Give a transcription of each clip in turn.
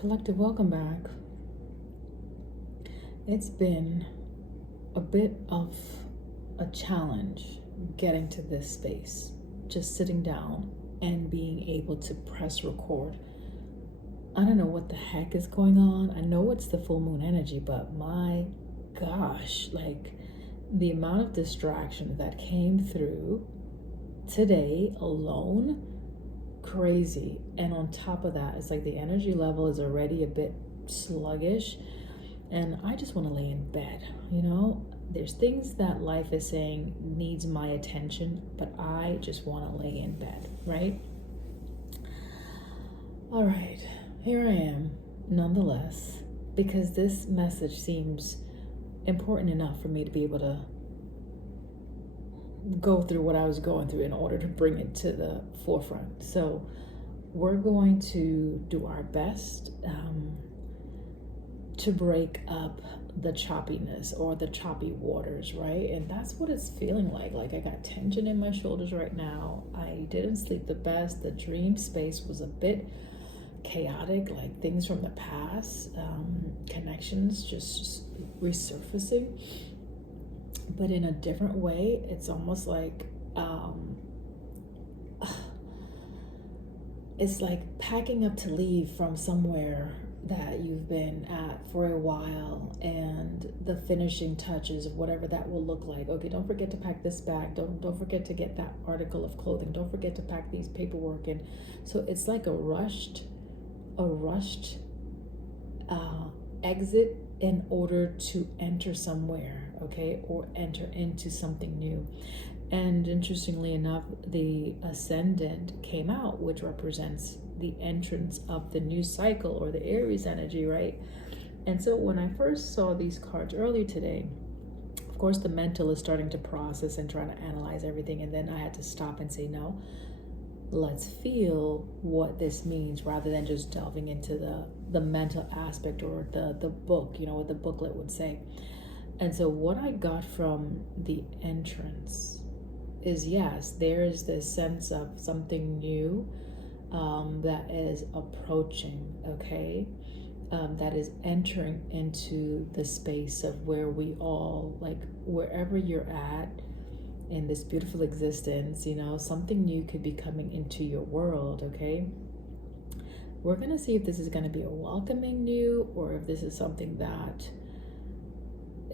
Collective, welcome back. It's been a bit of a challenge getting to this space, just sitting down and being able to press record. I don't know what the heck is going on. I know it's the full moon energy, but my gosh, like the amount of distraction that came through today alone, crazy. And on top of that, it's like the energy level is already a bit sluggish, and I just want to lay in bed. There's things that life is saying needs my attention, but I just want to lay in bed, right? All right, here I am nonetheless, because this message seems important enough for me to be able to go through what I was going through in order to bring it to the forefront. So we're going to do our best to break up the choppiness or the choppy waters, right? And that's what it's feeling like. Like I got tension in my shoulders right now. I didn't sleep the best. The dream space was a bit chaotic, like things from the past, connections just resurfacing, but in a different way. It's almost like it's like packing up to leave from somewhere that you've been at for a while, and the finishing touches of whatever that will look like. Okay, don't forget to pack this bag, don't forget to get that article of clothing, don't forget to pack these paperwork. And so it's like a rushed exit in order to enter somewhere, okay, or enter into something new. And interestingly enough, the ascendant came out, which represents the entrance of the new cycle or the Aries energy, right? And so when I first saw these cards earlier today, of course the mental is starting to process and trying to analyze everything, and then I had to stop and say, no, let's feel what this means, rather than just delving into the mental aspect or the book, what the booklet would say. And so what I got from the entrance is, yes, there is this sense of something new that is approaching, okay? That is entering into the space of where we all, like wherever you're at in this beautiful existence, something new could be coming into your world, okay? We're going to see if this is going to be a welcoming new, or if this is something that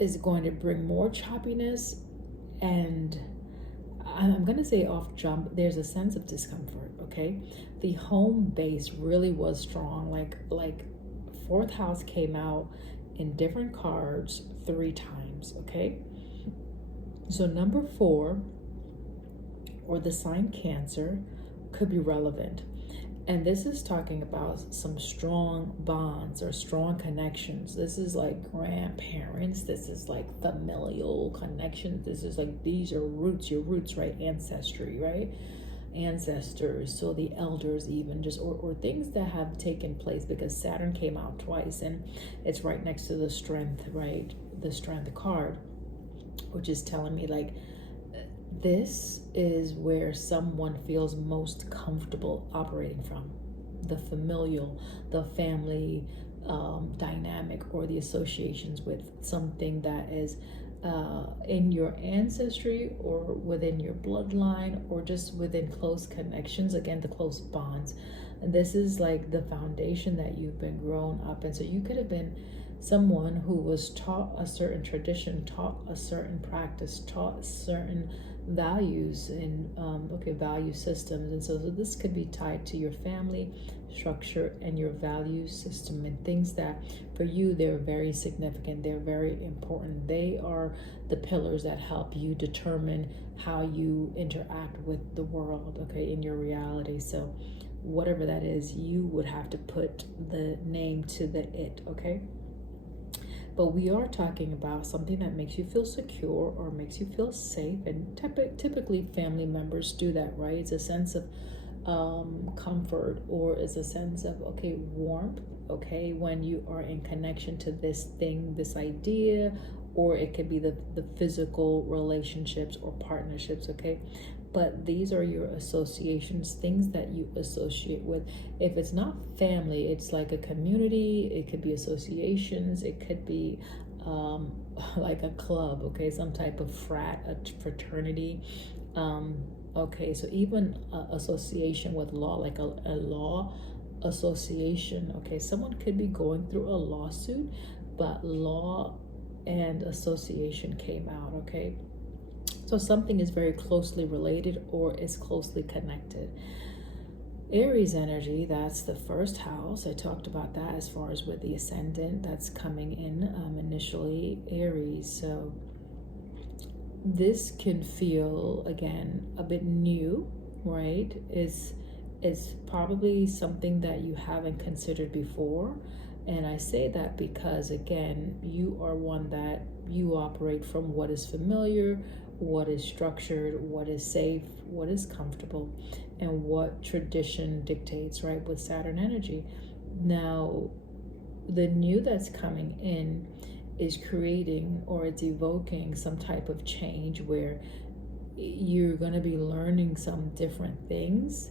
is going to bring more choppiness. And I'm going to say off jump, there's a sense of discomfort, okay? The home base really was strong. Like fourth house came out in different cards 3 times, okay? So number 4, or the sign Cancer, could be relevant. And this is talking about some strong bonds or strong connections. This is like grandparents. This is like familial connections. This is like, these are roots, your roots, right? Ancestry, right? Ancestors. So the elders, even just, or things that have taken place, because Saturn came out twice and it's right next to the strength, right? The strength card, which is telling me like, this is where someone feels most comfortable operating from. The familial, the family dynamic, or the associations with something that is in your ancestry or within your bloodline, or just within close connections, again, the close bonds. And this is like the foundation that you've been grown up in. So you could have been someone who was taught a certain tradition, taught a certain practice, taught certain values and value systems. And so this could be tied to your family structure and your value system, and things that for you, they're very significant, they're very important. They are the pillars that help you determine how you interact with the world, okay, in your reality. So whatever that is, you would have to put the name to the it, okay? But we are talking about something that makes you feel secure or makes you feel safe. And typically family members do that, right? It's a sense of comfort, or it's a sense of, okay, warmth, okay, when you are in connection to this thing, this idea, or it could be the physical relationships or partnerships, okay? but these are your associations, things that you associate with. If it's not family, it's like a community, it could be associations, it could be like a club, okay, some type of a fraternity. Okay, so even association with law, like a law association, okay, someone could be going through a lawsuit, but law and association came out, okay? So something is very closely related or is closely connected. Aries energy, that's the first house. I talked about that as far as with the ascendant that's coming in initially, Aries. So this can feel, again, a bit new, right? It's probably something that you haven't considered before. And I say that because, again, you are one that you operate from what is familiar, what is structured, what is safe, what is comfortable, and what tradition dictates, right, with Saturn energy. Now, the new that's coming in is creating, or it's evoking some type of change where you're going to be learning some different things.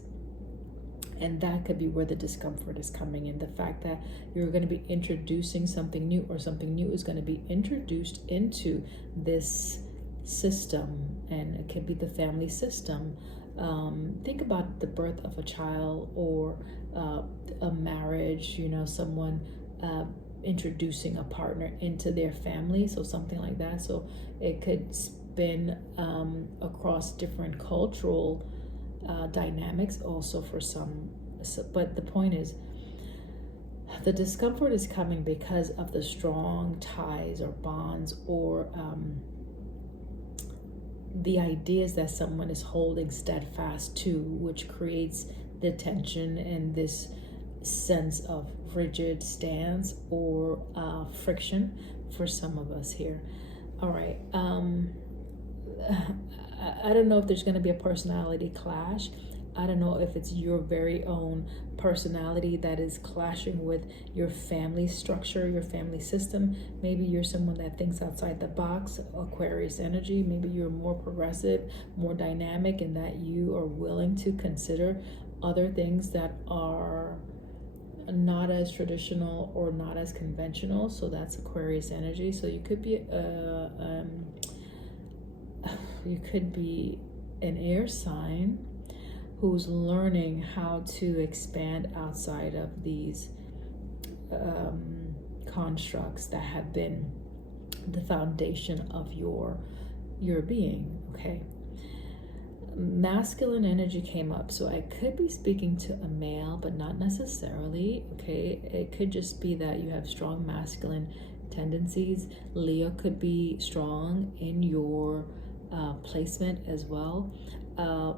And that could be where the discomfort is coming in. The fact that you're going to be introducing something new, or something new is going to be introduced into this system, and it could be the family system. Think about the birth of a child, or a marriage, someone introducing a partner into their family, so something like that. So it could spin across different cultural dynamics also for some. But the point is, the discomfort is coming because of the strong ties or bonds, or the ideas that someone is holding steadfast to, which creates the tension and this sense of rigid stance or friction for some of us here. All right. I don't know if there's going to be a personality clash. I don't know if it's your very own personality that is clashing with your family structure, your family system. Maybe you're someone that thinks outside the box, Aquarius energy. Maybe you're more progressive, more dynamic, and that you are willing to consider other things that are not as traditional or not as conventional. So that's Aquarius energy. So you could be an air sign who's learning how to expand outside of these constructs that have been the foundation of your being, okay? Masculine energy came up, so I could be speaking to a male, but not necessarily, okay? It could just be that you have strong masculine tendencies. Leo could be strong in your placement as well,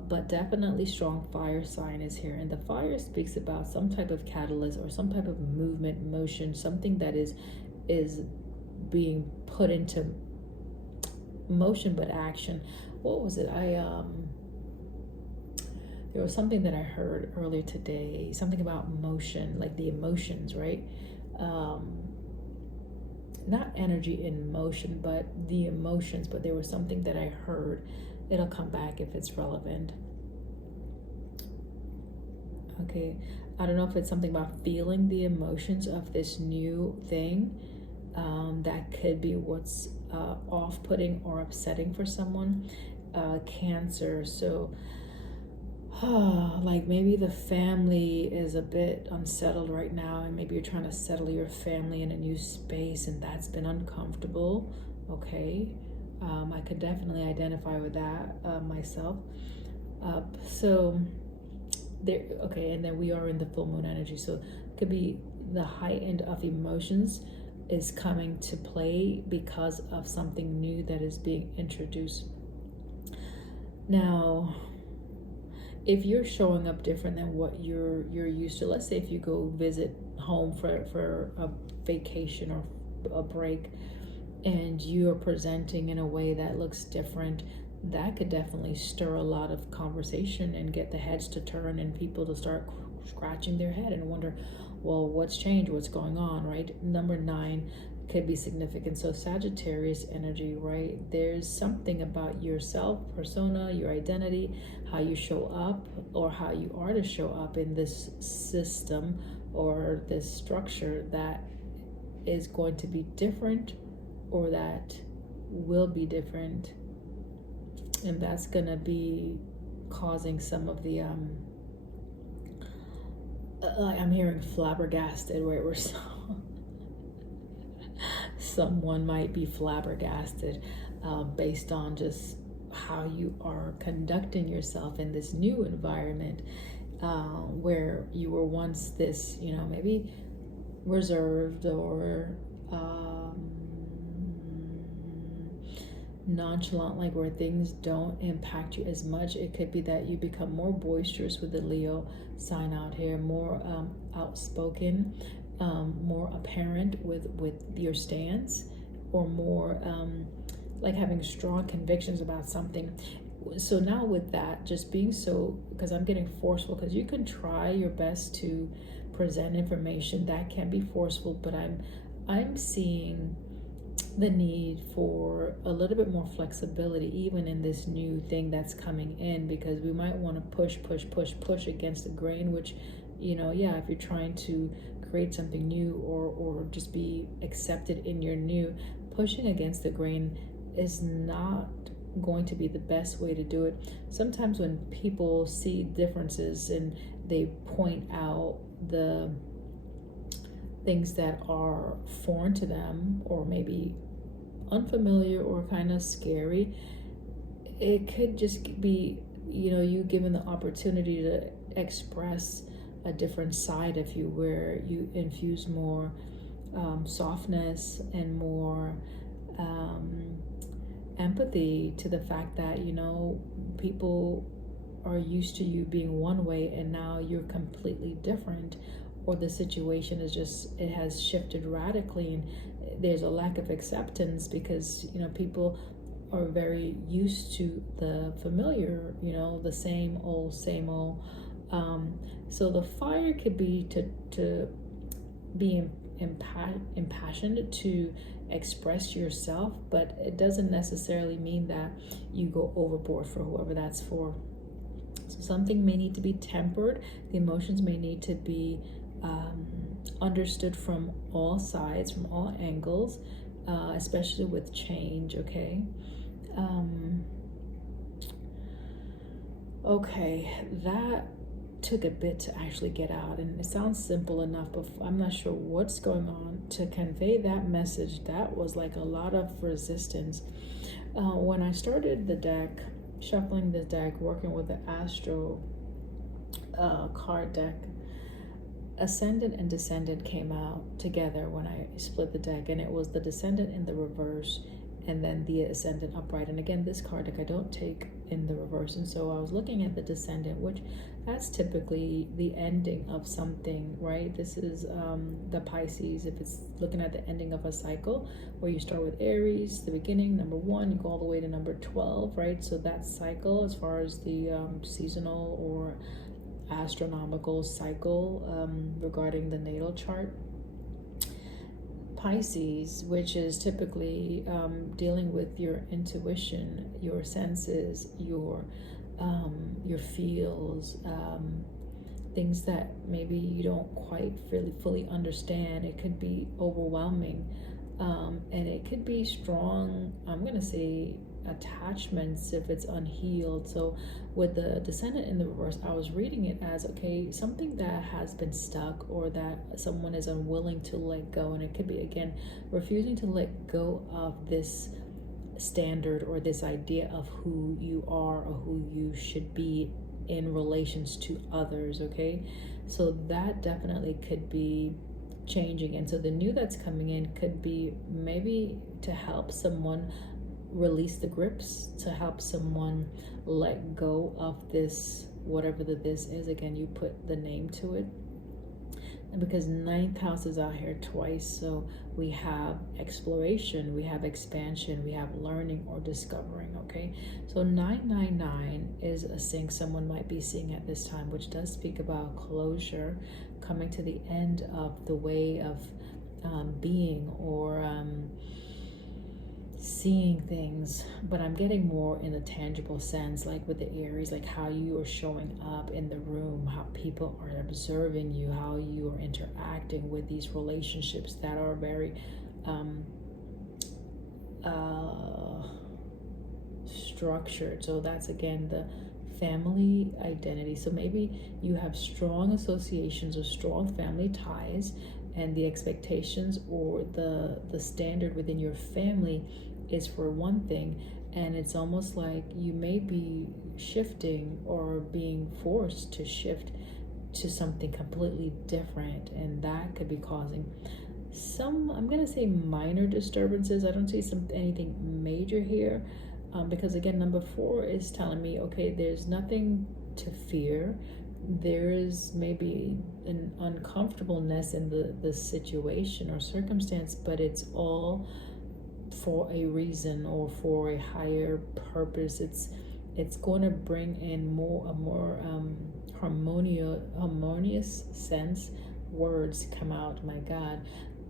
but definitely strong fire sign is here, and the fire speaks about some type of catalyst or some type of movement, motion, something that is being put into motion, but action. What was it? There was something that I heard earlier today, something about motion, like the emotions, right? Not energy in motion, but the emotions. But there was something that I heard. It'll come back if it's relevant. Okay, I don't know if it's something about feeling the emotions of this new thing. That could be what's off-putting or upsetting for someone. Cancer, so like maybe the family is a bit unsettled right now, and maybe you're trying to settle your family in a new space, and that's been uncomfortable. Okay, I could definitely identify with that myself. So there, okay, and then we are in the full moon energy, so it could be the high end of emotions is coming to play because of something new that is being introduced. Now, if you're showing up different than what you're used to, let's say if you go visit home for a vacation or a break, and you're presenting in a way that looks different, that could definitely stir a lot of conversation and get the heads to turn and people to start scratching their head and wonder, well, what's changed, what's going on, right? Number 9 could be significant. So Sagittarius energy, right? There's something about yourself, persona, your identity, how you show up, or how you are to show up in this system or this structure that is going to be different, or that will be different. And that's going to be causing some of the I'm hearing flabbergasted, right? Where someone might be flabbergasted based on just how you are conducting yourself in this new environment, where you were once this, maybe reserved or nonchalant, like where things don't impact you as much. It could be that you become more boisterous with the Leo sign out here, more outspoken, more apparent with your stance, or more like having strong convictions about something. So now with that, just being so, because I'm getting forceful, because you can try your best to present information that can be forceful, but I'm seeing the need for a little bit more flexibility even in this new thing that's coming in, because we might want to push against the grain, which, if you're trying to create something new or just be accepted in your new, pushing against the grain is not going to be the best way to do it. Sometimes when people see differences and they point out the things that are foreign to them, or maybe unfamiliar or kind of scary, it could just be, you given the opportunity to express a different side of you, where you infuse more softness and more empathy to the fact that, people are used to you being one way and now you're completely different, or the situation is just, it has shifted radically, and there's a lack of acceptance because people are very used to the familiar, the same old. So the fire could be to be impassioned, to express yourself, but it doesn't necessarily mean that you go overboard for whoever that's for. So something may need to be tempered. The emotions may need to be understood from all sides, from all angles, especially with change. Okay. Okay, that took a bit to actually get out, and it sounds simple enough, but I'm not sure what's going on to convey that message. That was like a lot of resistance. When I started the deck, shuffling the deck, working with the Astro card deck, Ascendant and Descendant came out together when I split the deck, and it was the Descendant in the reverse and then the Ascendant upright. And again, this card deck I don't take in the reverse, and so I was looking at the Descendant, which that's typically the ending of something, right? This is the Pisces, if it's looking at the ending of a cycle, where you start with Aries, the beginning, number 1, you go all the way to number 12, right? So that cycle, as far as the seasonal or astronomical cycle regarding the natal chart. Pisces, which is typically dealing with your intuition, your senses, your feels, things that maybe you don't quite really fully understand. It could be overwhelming, and it could be strong, I'm gonna say, attachments if it's unhealed. So with the Descendant in the reverse, I was reading it as, okay, something that has been stuck, or that someone is unwilling to let go. And it could be, again, refusing to let go of this standard or this idea of who you are or who you should be in relations to others. Okay, so that definitely could be changing. And so the new that's coming in could be maybe to help someone release the grips, to help someone let go of this, whatever the this is. Again, you put the name to it. And because 9th house is out here twice, so we have exploration, we have expansion, we have learning or discovering. Okay, so 999 is a sync someone might be seeing at this time, which does speak about closure, coming to the end of the way of being or seeing things, but I'm getting more in a tangible sense, like with the Aries, like how you are showing up in the room, how people are observing you, how you are interacting with these relationships that are very structured. So that's again the family identity. So maybe you have strong associations or strong family ties, and the expectations or the standard within your family is for one thing, and it's almost like you may be shifting or being forced to shift to something completely different, and that could be causing some, I'm gonna say, minor disturbances. I don't see anything major here, because again, number 4 is telling me, okay, there's nothing to fear. There is maybe an uncomfortableness in the situation or circumstance, but it's all for a reason or for a higher purpose. It's going to bring in a more harmonious sense. Words come out, my God,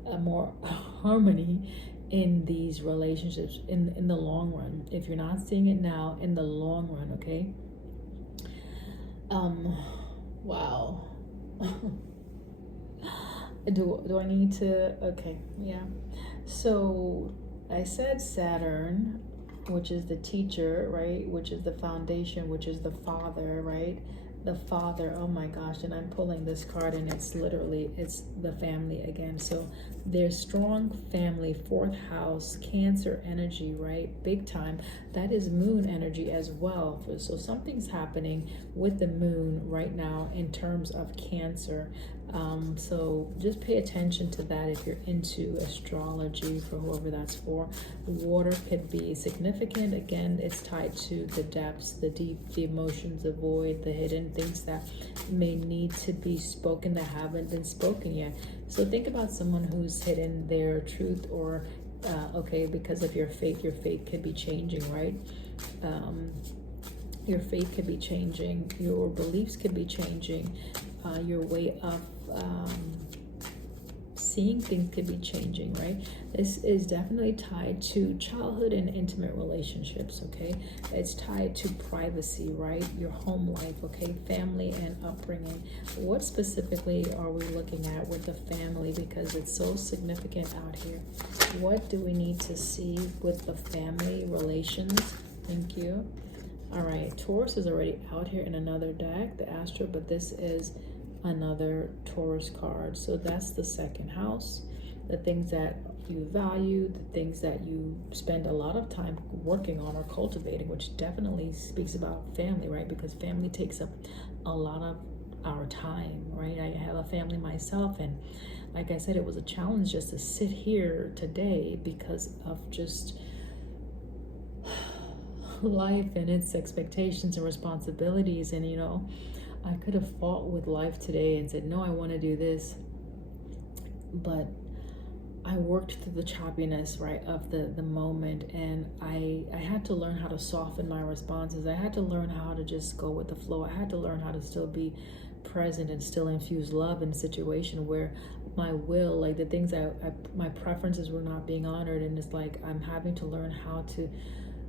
a more harmony in these relationships in the long run. If you're not seeing it now, in the long run, okay? Wow. do I need to? Okay, yeah. So I said Saturn, which is the teacher, right? Which is the foundation, which is the father, right? The father, oh my gosh, and I'm pulling this card and it's the family again. So there's strong family, 4th house, Cancer energy, right? Big time. That is moon energy as well. So something's happening with the moon right now in terms of Cancer. So just pay attention to that if you're into astrology, for whoever that's for. Water could be significant. Again, it's tied to the depths, the deep, the emotions, the void, the hidden things that may need to be spoken that haven't been spoken yet. So think about someone who's hidden their truth, or okay, because of your faith could be changing, right? Your faith could be changing, your beliefs could be changing, your way of seeing things could be changing, right? This is definitely tied to childhood and intimate relationships, okay? It's tied to privacy, right? Your home life, okay? Family and upbringing. What specifically are we looking at with the family? Because it's so significant out here. What do we need to see with the family relations? Thank you. All right, Taurus is already out here in another deck, the Astro, but this is another Taurus card. So that's the 2nd house, the things that you value, the things that you spend a lot of time working on or cultivating, which definitely speaks about family, right? Because family takes up a lot of our time, right? I have a family myself, and like I said, it was a challenge just to sit here today because of just life and its expectations and responsibilities. And I could have fought with life today and said, no, I want to do this, but I worked through the choppiness, right, of the moment, and I had to learn how to soften my responses. I had to learn how to just go with the flow. I had to learn how to still be present and still infuse love in a situation where my will, like the things my preferences were not being honored, and it's like I'm having to learn how to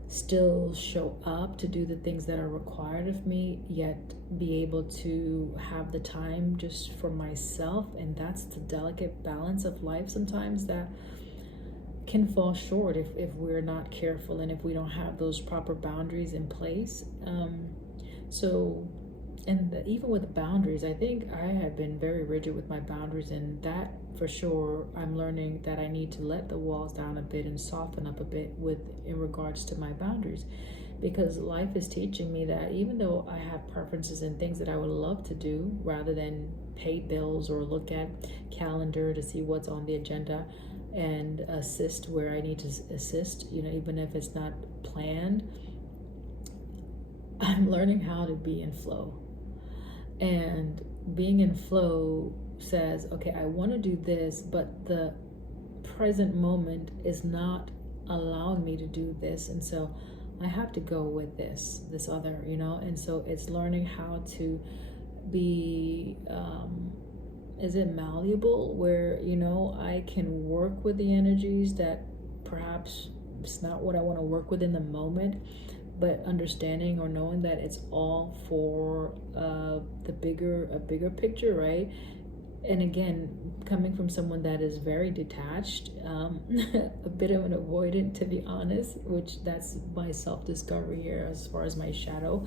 still show up to do the things that are required of me, yet be able to have the time just for myself. And that's the delicate balance of life sometimes that can fall short if we're not careful and if we don't have those proper boundaries in place. Even with boundaries, I think I have been very rigid with my boundaries, and that for sure, I'm learning that I need to let the walls down a bit and soften up a bit in regards to my boundaries, because life is teaching me that even though I have preferences and things that I would love to do rather than pay bills or look at calendar to see what's on the agenda and assist where I need to assist, even if it's not planned, I'm learning how to be in flow. And being in flow says, okay, I want to do this, but the present moment is not allowing me to do this. And so I have to go with this other, and so it's learning how to be is it malleable where, I can work with the energies that perhaps it's not what I want to work with in the moment, but understanding or knowing that it's all for a bigger picture, right? And again, coming from someone that is very detached, a bit of an avoidant, to be honest, which that's my self-discovery here as far as my shadow.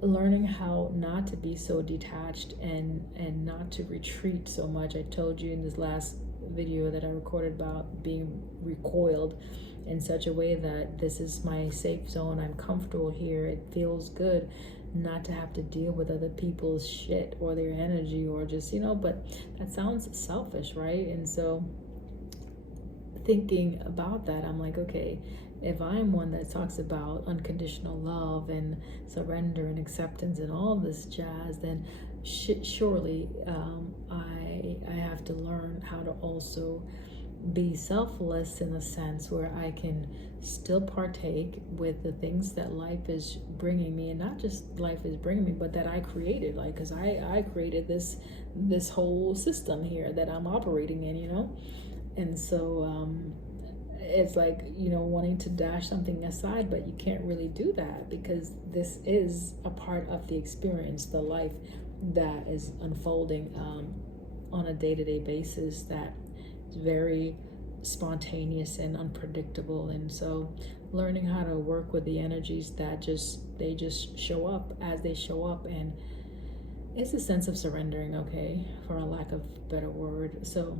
Learning how not to be so detached and not to retreat so much. I told you in this last video that I recorded about being recoiled in such a way that this is my safe zone. I'm comfortable here. It feels good not to have to deal with other people's shit or their energy or just, but that sounds selfish, right? And so thinking about that, I'm like, okay, if I'm one that talks about unconditional love and surrender and acceptance and all this jazz, then surely I have to learn how to also be selfless in a sense where I can still partake with the things that life is bringing me, and not just life is bringing me, but that I created, like, because I created this whole system here that I'm operating in, and so it's like, wanting to dash something aside, but you can't really do that because this is a part of the experience, the life that is unfolding on a day-to-day basis that is very spontaneous and unpredictable. And so learning how to work with the energies that they just show up as they show up, and it's a sense of surrendering, okay, for a lack of a better word. So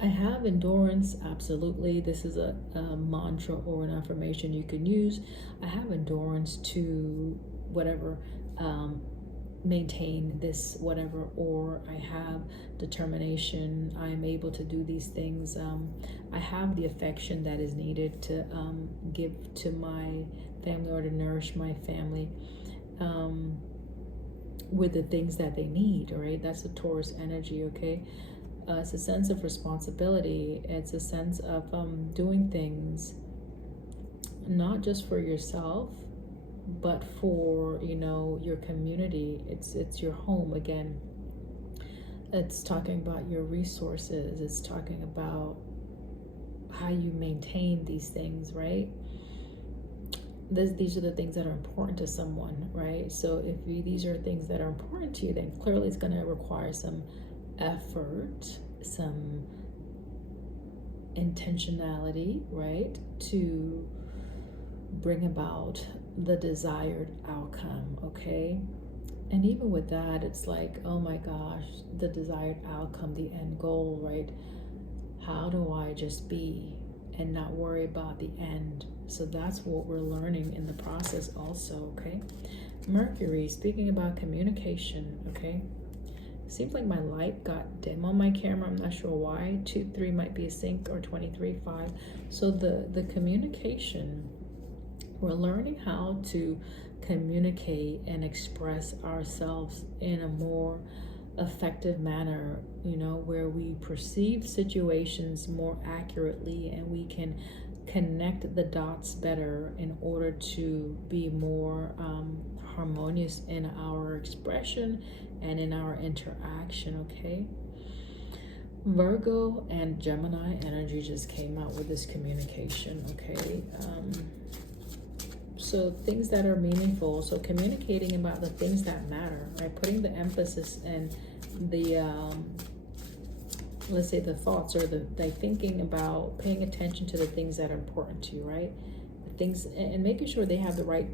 I have endurance, absolutely. This is a mantra or an affirmation you can use. I have endurance to whatever, maintain this whatever, or I have determination. I'm able to do these things. I have the affection that is needed to give to my family or to nourish my family with the things that they need, right? That's a Taurus energy, okay? It's a sense of responsibility. It's a sense of doing things not just for yourself, but for your community. It's your home again. It's talking about your resources. It's talking about how you maintain these things, right? These are the things that are important to someone, right? So if these are things that are important to you, then clearly it's going to require some effort, some intentionality, right, to bring about the desired outcome, okay? And even with that, it's like, oh my gosh, the desired outcome, the end goal, right? How do I just be and not worry about the end? So that's what we're learning in the process also, okay? Mercury, speaking about communication, okay? Seems like my light got dim on my camera. I'm not sure why. 2-3 might be a sync, or 23-5. So the communication, we're learning how to communicate and express ourselves in a more effective manner, where we perceive situations more accurately and we can connect the dots better in order to be more harmonious in our expression and in our interaction, okay? Virgo and Gemini energy just came out with this communication, okay? So things that are meaningful, so communicating about the things that matter, right? Putting the emphasis and the let's say the thoughts or the thinking about paying attention to the things that are important to you, right? The things, and making sure they have the right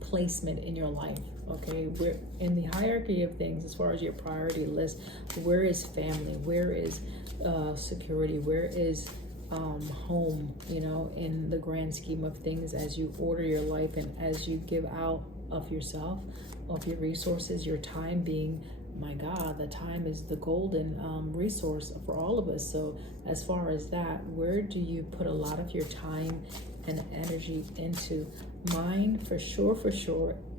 placement in your life, okay? Where in the hierarchy of things, as far as your priority list, where is family? Where is security? Where is home, in the grand scheme of things, as you order your life and as you give out of yourself, of your resources, your time being, my God, the time is the golden resource for all of us. So as far as that, where do you put a lot of your time and energy into? Mine, for sure,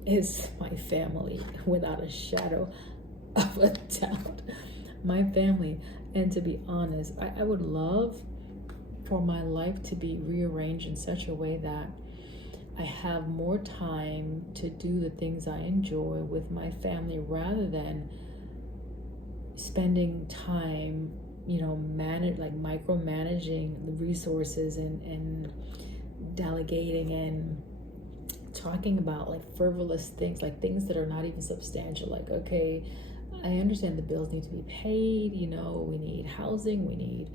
is my family, without a shadow of a doubt. My family. And to be honest, I would love for my life to be rearranged in such a way that I have more time to do the things I enjoy with my family rather than spending time, micromanaging the resources and delegating and talking about like frivolous things, like things that are not even substantial. Like, okay, I understand the bills need to be paid, we need housing, we need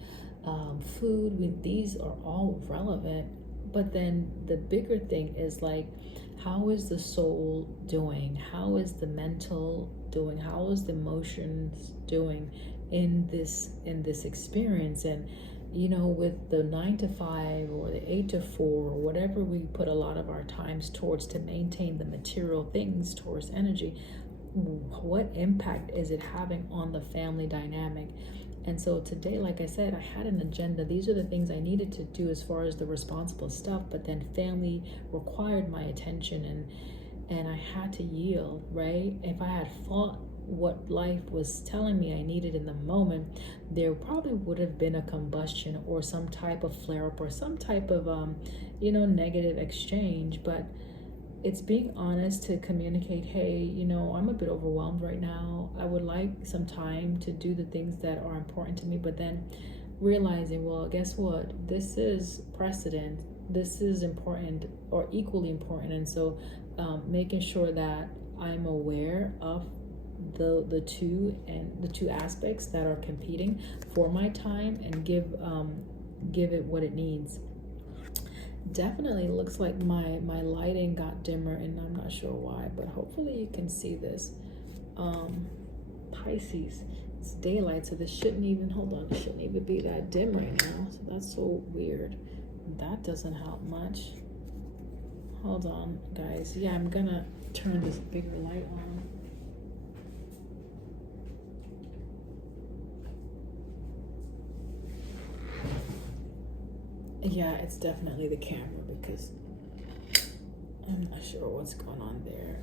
food, these are all relevant. But then the bigger thing is like, how is the soul doing? How is the mental doing? How is the emotions doing in this experience? And with the 9 to 5 or the 8 to 4 or whatever we put a lot of our times towards to maintain the material things towards energy, what impact is it having on the family dynamic? And so today, like I said, I had an agenda. These are the things I needed to do as far as the responsible stuff, but then family required my attention, and I had to yield, right? If I had fought what life was telling me I needed in the moment, there probably would have been a combustion or some type of flare up or some type of negative exchange. But it's being honest to communicate, hey, I'm a bit overwhelmed right now. I would like some time to do the things that are important to me, but then realizing, well, guess what? This is precedent. This is important or equally important. And so making sure that I'm aware of the two aspects that are competing for my time and give it what it needs. Definitely looks like my lighting got dimmer, and I'm not sure why, but hopefully you can see this. Pisces, it's daylight, so this shouldn't even be that dim right now. So that's so weird. That doesn't help much. Hold on, guys. Yeah, I'm gonna turn this bigger light on. Yeah, it's definitely the camera because I'm not sure what's going on there.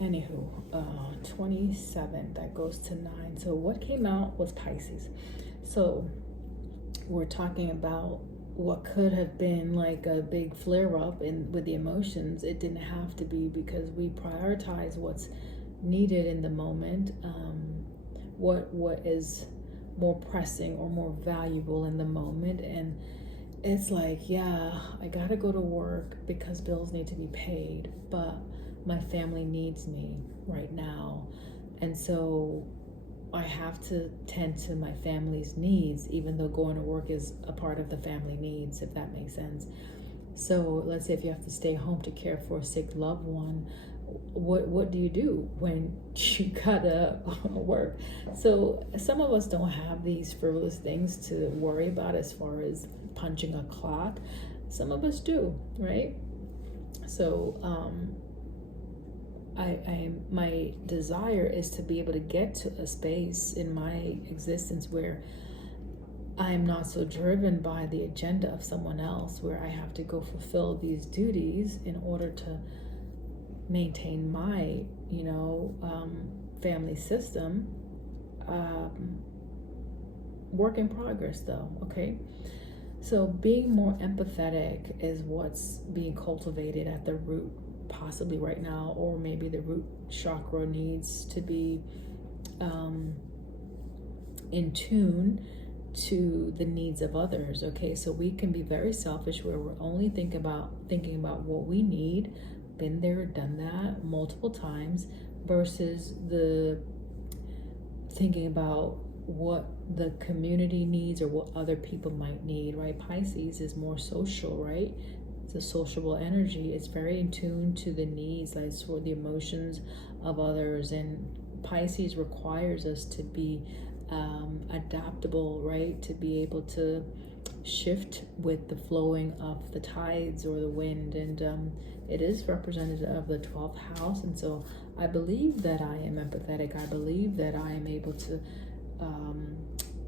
Anywho, 27, that goes to 9. So what came out was Pisces. So we're talking about what could have been like a big flare up with the emotions. It didn't have to be, because we prioritize what's needed in the moment, what is more pressing or more valuable in the moment. And it's like, yeah, I gotta go to work because bills need to be paid, but my family needs me right now, and so I have to tend to my family's needs, even though going to work is a part of the family needs, if that makes sense. So let's say if you have to stay home to care for a sick loved one, what do you do when you gotta work? So some of us don't have these frivolous things to worry about as far as punching a clock. Some of us do, right? So my desire is to be able to get to a space in my existence where I'm not so driven by the agenda of someone else, where I have to go fulfill these duties in order to maintain my, family system. Work in progress though, okay? So being more empathetic is what's being cultivated at the root possibly right now, or maybe the root chakra needs to be in tune to the needs of others. Okay, so we can be very selfish where we're only thinking about what we need, been there, done that multiple times, versus the thinking about what the community needs or what other people might need, right? Pisces is more social, right? It's a sociable energy. It's very in tune to the needs, like for the emotions of others. And Pisces requires us to be adaptable, right? To be able to shift with the flowing of the tides or the wind. And it is representative of the 12th house. And so I believe that I am empathetic. I believe that I am able to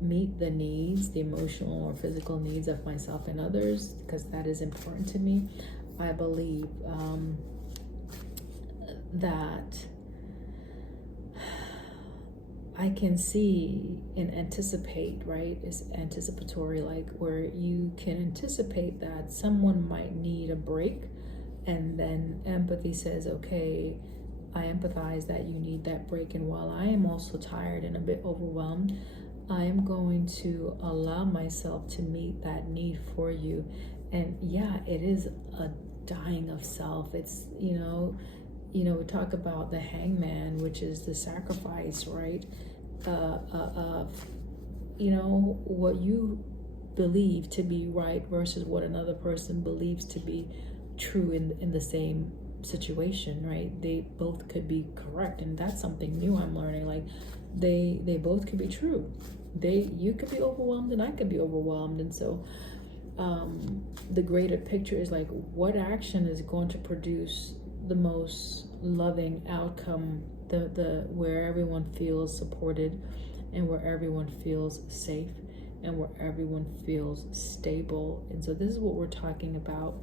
meet the needs, the emotional or physical needs of myself and others, because that is important to me. I believe that I can see and anticipate, right? It's anticipatory, like where you can anticipate that someone might need a break, and then empathy says, okay, I empathize that you need that break, and while I am also tired and a bit overwhelmed, I am going to allow myself to meet that need for you. And yeah, it is a dying of self. It's, we talk about the hangman, which is the sacrifice, right? Of, what you believe to be right versus what another person believes to be true in the same situation, right? They both could be correct, and that's something new I'm learning. Like they both could be true. You could be overwhelmed and I could be overwhelmed, and so the greater picture is like, what action is going to produce the most loving outcome, the where everyone feels supported, and where everyone feels safe, and where everyone feels stable. And so this is what we're talking about.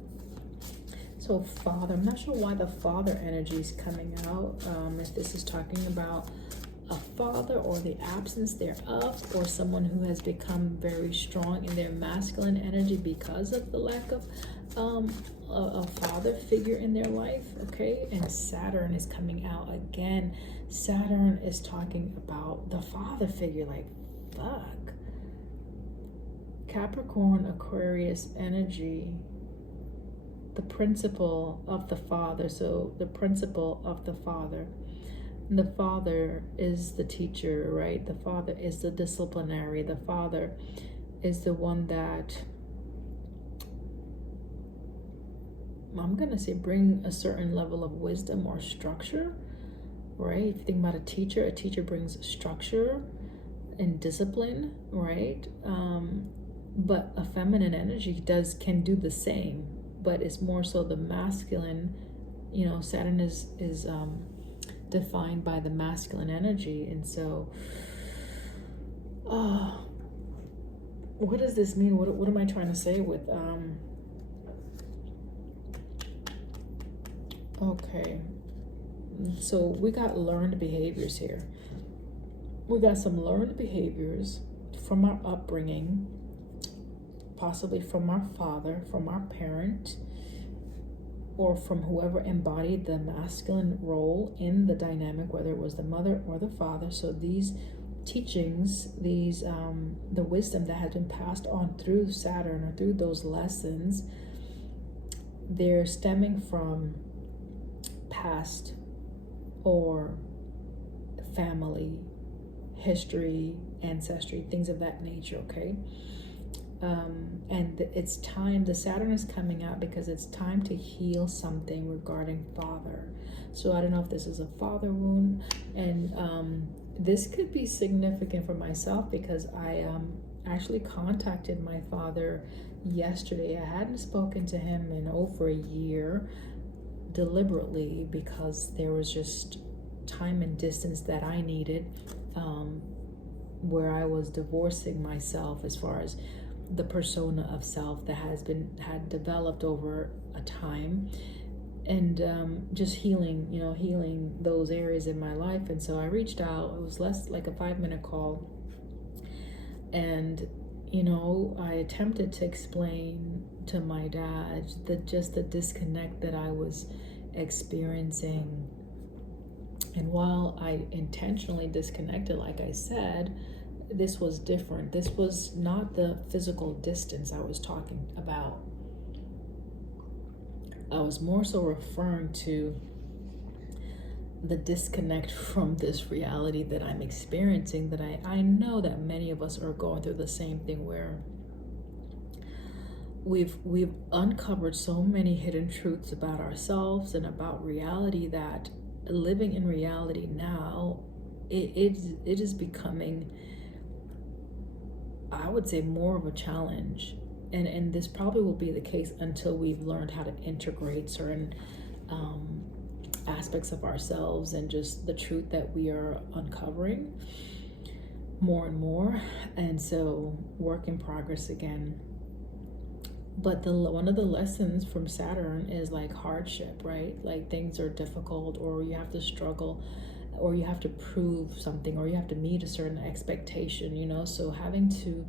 So Father, I'm not sure why the Father energy is coming out. If this is talking about a father or the absence thereof, or someone who has become very strong in their masculine energy because of the lack of a father figure in their life. Okay, and Saturn is coming out again. Saturn is talking about the father figure. Like, fuck. Capricorn, Aquarius energy, the principle of the father. So the principle of the father. The father is the teacher, right? The father is the disciplinary. The father is the one that, I'm going to say, bring a certain level of wisdom or structure, right? If you think about a teacher brings structure and discipline, right? But a feminine energy can do the same, but it's more so the masculine. Saturn is defined by the masculine energy. And so what does this mean? What am I trying to say with okay, so we got learned behaviors here. We got some learned behaviors from our upbringing, possibly from our father, from our parent, or from whoever embodied the masculine role in the dynamic, whether it was the mother or the father. So these teachings, the wisdom that has been passed on through Saturn, or through those lessons, they're stemming from past or family history, ancestry, things of that nature. Okay. And it's time, the Saturn is coming out because it's time to heal something regarding father. So I don't know if this is a father wound, and this could be significant for myself because I actually contacted my father yesterday. I hadn't spoken to him in over a year, deliberately, because there was just time and distance that I needed, where I was divorcing myself as far as the persona of self that had developed over a time, and just healing those areas in my life. And so I reached out. It was less like a 5-minute call, and I attempted to explain to my dad the disconnect that I was experiencing. And while I intentionally disconnected, like I said, this was different. This was not the physical distance I was talking about. I was more so referring to the disconnect from this reality that I'm experiencing, that I know that many of us are going through the same thing, where we've uncovered so many hidden truths about ourselves and about reality, that living in reality now, it is becoming, I would say, more of a challenge. And this probably will be the case until we've learned how to integrate certain aspects of ourselves and just the truth that we are uncovering more and more. And so, work in progress again. But one of the lessons from Saturn is like hardship, right? Like things are difficult, or you have to struggle. or you have to prove something, or you have to meet a certain expectation, so having to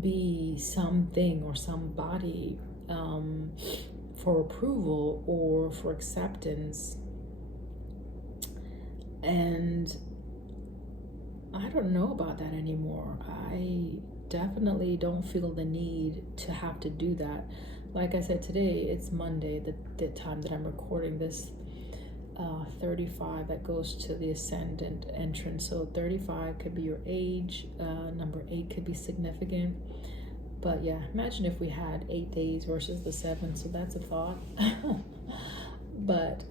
be something or somebody for approval or for acceptance. And I don't know about that anymore. I definitely don't feel the need to have to do that. Like I said, today it's Monday, the time that I'm recording this. 35, that goes to the ascendant entrance. So 35 could be your age, number 8 could be significant. But yeah, imagine if we had 8 days versus the 7. So that's a thought. But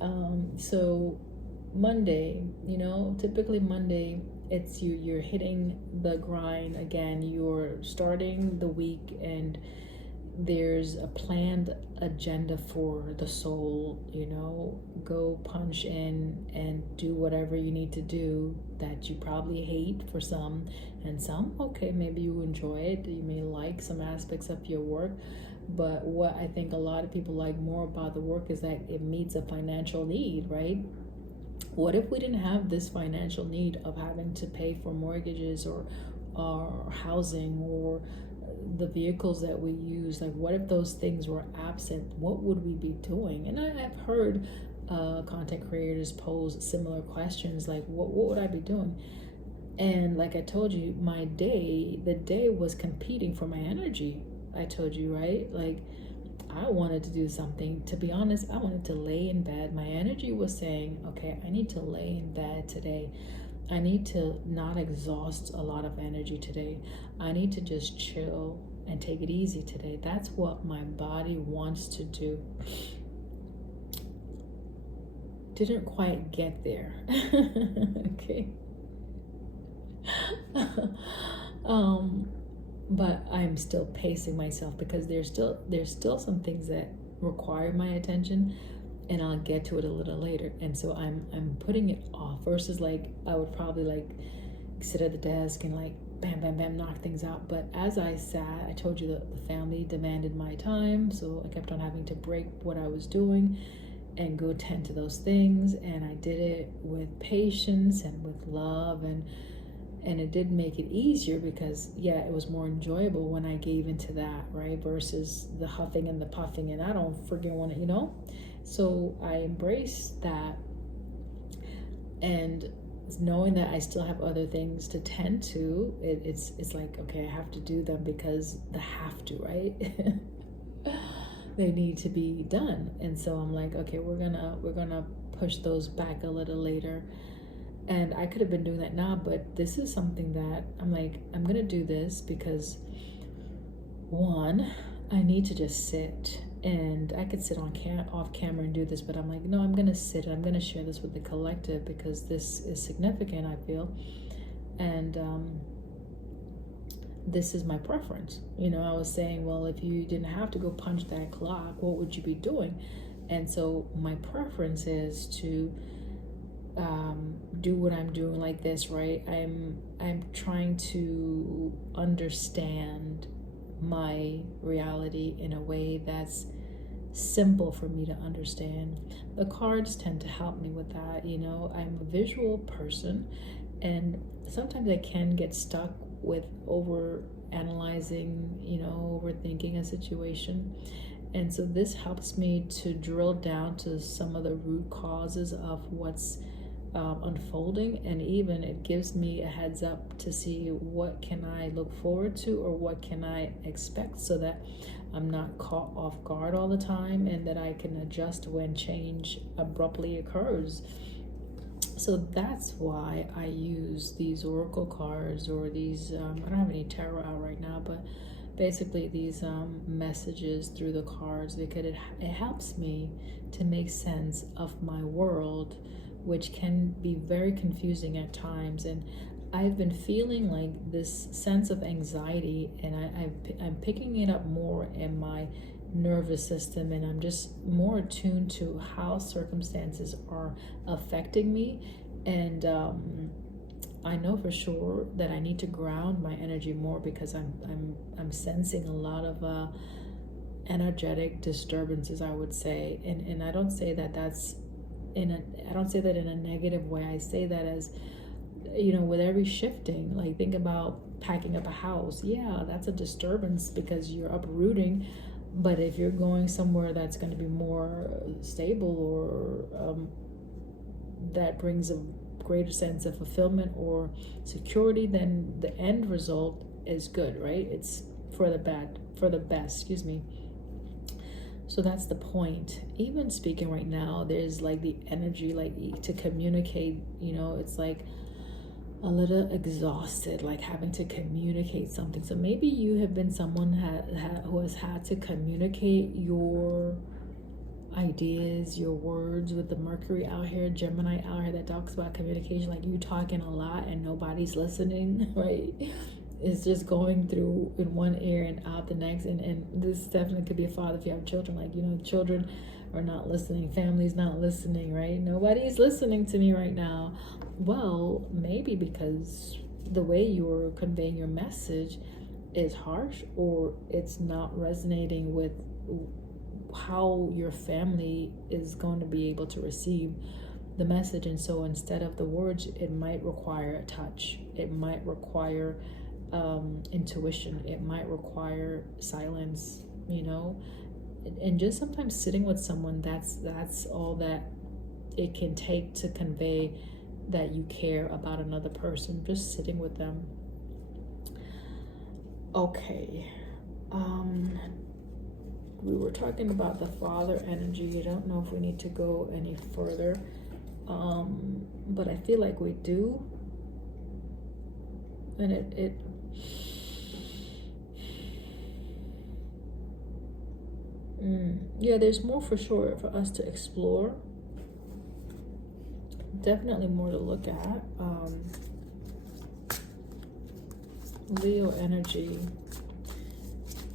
so Monday, typically Monday, it's you're hitting the grind again. You're starting the week, and there's a planned agenda for the soul. Go punch in and do whatever you need to do that you probably hate for some, and some, okay, maybe you enjoy it, you may like some aspects of your work. But what I think a lot of people like more about the work is that it meets a financial need, right? What if we didn't have this financial need of having to pay for mortgages or housing or the vehicles that we use? Like, what if those things were absent? What would we be doing? And I've heard content creators pose similar questions, like, what would I be doing? And like I told you, the day was competing for my energy. I told you, right? Like, I wanted to do something. To be honest, I wanted to lay in bed. My energy was saying, okay, I need to lay in bed today. I need to not exhaust a lot of energy today. I need to just chill and take it easy today. That's what my body wants to do. Didn't quite get there. Okay. But I'm still pacing myself because there's still some things that require my attention, and I'll get to it a little later. And so I'm putting it off versus like I would probably like sit at the desk and like bam bam bam knock things out. But as I sat, I told you that the family demanded my time, so I kept on having to break what I was doing and go tend to those things, and I did it with patience and with love, and it did make it easier because it was more enjoyable when I gave into that, right? Versus the huffing and the puffing, and I don't freaking want to, So I embraced that, and knowing that I still have other things to tend to, it's like, okay, I have to do them because the have to, right? They need to be done. And so I'm like, okay, we're gonna push those back a little later. And I could have been doing that now, but this is something that I'm like, I'm gonna do this because, one, I need to just sit. And I could sit off camera and do this, but I'm like, no, I'm gonna sit and I'm gonna share this with the collective because this is significant, I feel. And this is my preference. I was saying, well, if you didn't have to go punch that clock, what would you be doing? And so my preference is to do what I'm doing like this, right? I'm trying to understand my reality in a way that's simple for me to understand. The cards tend to help me with that. I'm a visual person, and sometimes I can get stuck with over analyzing, overthinking a situation. And so this helps me to drill down to some of the root causes of what's unfolding, and even it gives me a heads up to see what can I look forward to or what can I expect, so that I'm not caught off guard all the time, and that I can adjust when change abruptly occurs. So that's why I use these oracle cards, or these I don't have any tarot out right now, but basically these messages through the cards, because it helps me to make sense of my world, which can be very confusing at times. And I've been feeling like this sense of anxiety, and I'm picking it up more in my nervous system, and I'm just more attuned to how circumstances are affecting me. And I know for sure that I need to ground my energy more, because I'm sensing a lot of energetic disturbances, I would say. And I don't say that that's I don't say that in a negative way. I say that as, with every shifting, like think about packing up a house. Yeah, that's a disturbance because you're uprooting. But if you're going somewhere that's going to be more stable, or that brings a greater sense of fulfillment or security, then the end result is good, right? It's for the best, excuse me. So that's the point. Even speaking right now, there's like the energy, like to communicate, it's like a little exhausted, like having to communicate something. So maybe you have been someone who has had to communicate your ideas, your words, with the Mercury out here, Gemini out here, that talks about communication, like you talking a lot and nobody's listening, right? It's just going through in one ear and out the next. And this definitely could be a father if you have children, like, children are not listening, family's not listening, right? Nobody's listening to me right now. Well, maybe because the way you're conveying your message is harsh, or it's not resonating with how your family is going to be able to receive the message. And so instead of the words, it might require a touch, it might require intuition, it might require silence, and just sometimes sitting with someone, that's all that it can take to convey that you care about another person, just sitting with them. Okay, we were talking about the father energy. I don't know if we need to go any further, but I feel like we do. And yeah, there's more for sure for us to explore. Definitely more to look at. Leo energy.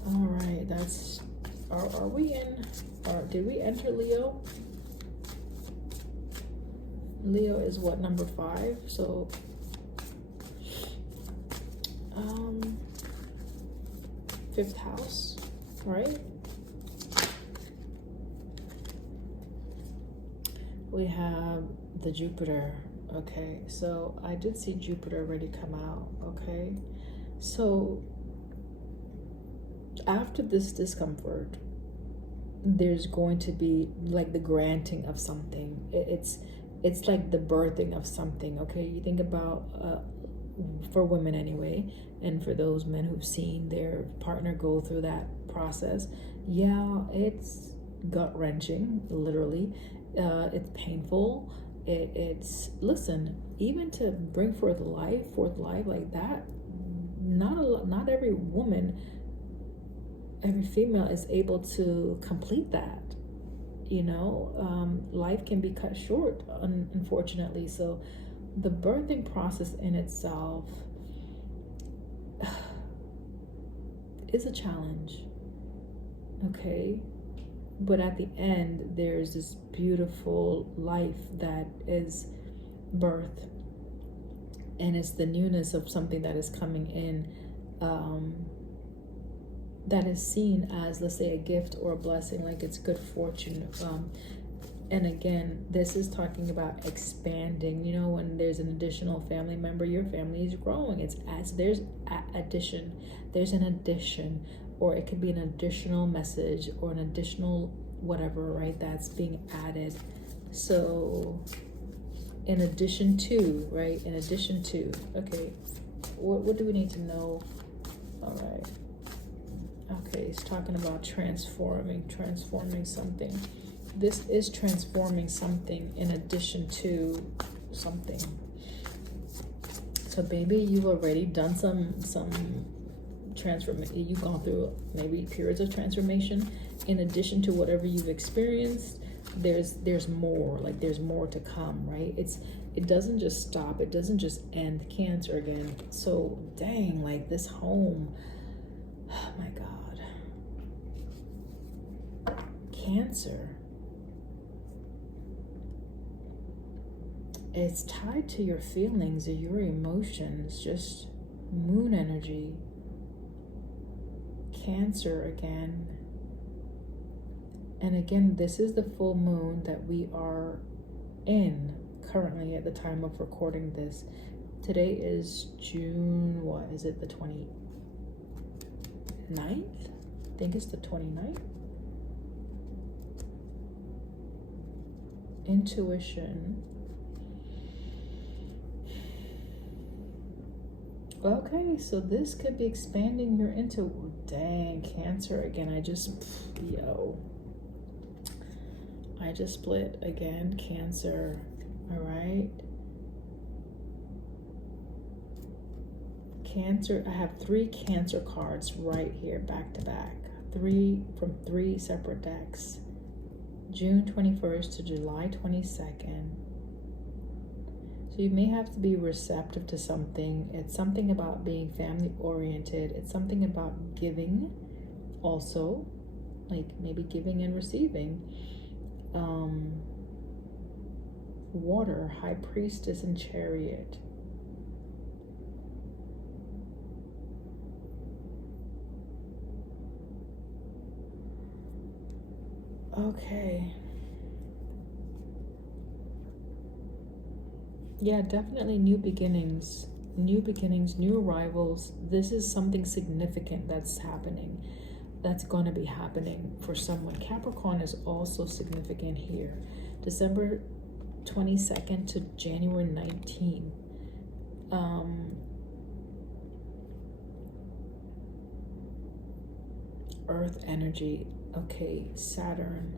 All right, that's. Are we in? Did we enter Leo? Leo is what, number 5? So, fifth house, right? We have the Jupiter. Okay, so I did see Jupiter already come out. Okay, so after this discomfort, there's going to be like the granting of something. It's like the birthing of something. Okay, you think about for women anyway, and for those men who've seen their partner go through that process, yeah, it's gut-wrenching, literally. It's painful. It's listen, even to bring forth life like that, not every woman, every female is able to complete that. Life can be cut short, unfortunately. So the birthing process in itself is a challenge, okay? But at the end, there's this beautiful life that is birth, and it's the newness of something that is coming in, that is seen as, let's say, a gift or a blessing, like it's good fortune. And again, this is talking about expanding. When there's an additional family member, your family is growing. It's as there's there's an addition, or it could be an additional message or an additional whatever, right? That's being added. So in addition to, right? In addition to, okay, what do we need to know? All right. Okay, it's talking about transforming something. This is transforming something in addition to something. So maybe you've already done some transformation. You've gone through maybe periods of transformation. In addition to whatever you've experienced, there's more. Like there's more to come, right? It doesn't just stop. It doesn't just end. Cancer again. So dang, like this home. Oh my God. Cancer. It's tied to your feelings or your emotions, just moon energy. Cancer again. And again, this is the full moon that we are in currently at the time of recording this. Today is June, what is it, the 29th? I think it's the 29th. Intuition. Okay, so this could be expanding your dang, Cancer again. I just split again, Cancer. All right. Cancer, I have 3 Cancer cards right here, back to back. 3 from 3 separate decks. June 21st to July 22nd. So you may have to be receptive to something. It's something about being family oriented. It's something about giving also, like maybe giving and receiving. Water, High Priestess and Chariot. Okay. Yeah, definitely new beginnings, new arrivals. This is something significant that's happening, that's going to be happening for someone. Capricorn is also significant here. December 22nd to January 19th. Earth energy. Okay, Saturn.